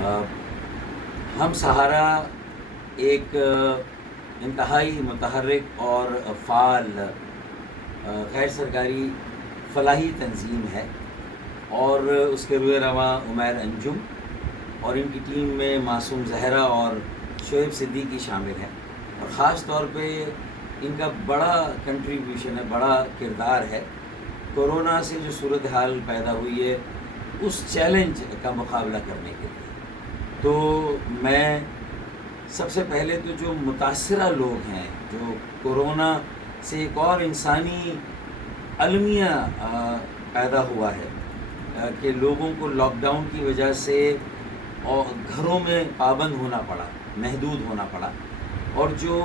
ہم سہارا ایک انتہائی متحرک اور فعال غیر سرکاری فلاحی تنظیم ہے، اور اس کے روح رواں عمیر انجم اور ان کی ٹیم میں معصوم زہرا اور شعیب صدیقی شامل ہیں، اور خاص طور پہ ان کا بڑا کنٹریبیوشن ہے، بڑا کردار ہے کورونا سے جو صورتحال پیدا ہوئی ہے اس چیلنج کا مقابلہ کرنے کے لیے۔ تو میں سب سے پہلے تو جو متاثرہ لوگ ہیں، جو کورونا سے ایک اور انسانی المیہ پیدا ہوا ہے کہ لوگوں کو لاک ڈاؤن کی وجہ سے اور گھروں میں پابند ہونا پڑا، محدود ہونا پڑا، اور جو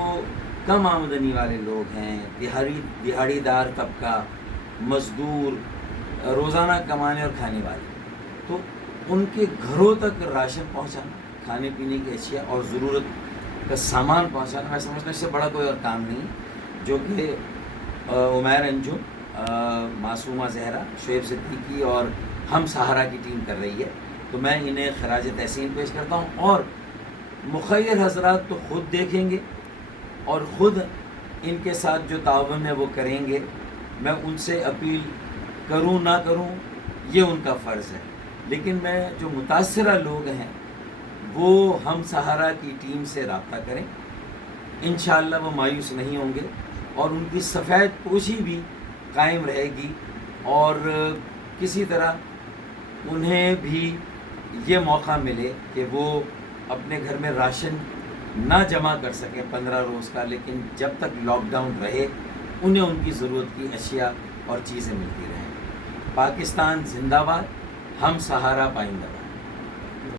کم آمدنی والے لوگ ہیں، دہاڑی دار طبقہ، مزدور، روزانہ کمانے اور کھانے والے، تو ان کے گھروں تک راشن پہنچانا، کھانے پینے کی اشیاء اور ضرورت کا سامان پہنچانا، میں سمجھتا اس سے بڑا کوئی اور کام نہیں، جو کہ عمیر انجم، معصومہ زہرا، شعیب صدیقی اور ہم سہارا کی ٹیم کر رہی ہے۔ تو میں انہیں خراج تحسین پیش کرتا ہوں، اور مخیر حضرات تو خود دیکھیں گے اور خود ان کے ساتھ جو تعاون ہے وہ کریں گے۔ میں ان سے اپیل کروں نہ کروں یہ ان کا فرض ہے، لیکن میں جو متاثرہ لوگ ہیں وہ ہم سہارا کی ٹیم سے رابطہ کریں، انشاءاللہ وہ مایوس نہیں ہوں گے، اور ان کی سفید پوشی بھی قائم رہے گی، اور کسی طرح انہیں بھی یہ موقع ملے کہ وہ اپنے گھر میں راشن نہ جمع کر سکیں 15 روز کا، لیکن جب تک لاک ڈاؤن رہے انہیں ان کی ضرورت کی اشیاء اور چیزیں ملتی رہیں۔ پاکستان زندہ باد، ہم سہارا پائندہ باد۔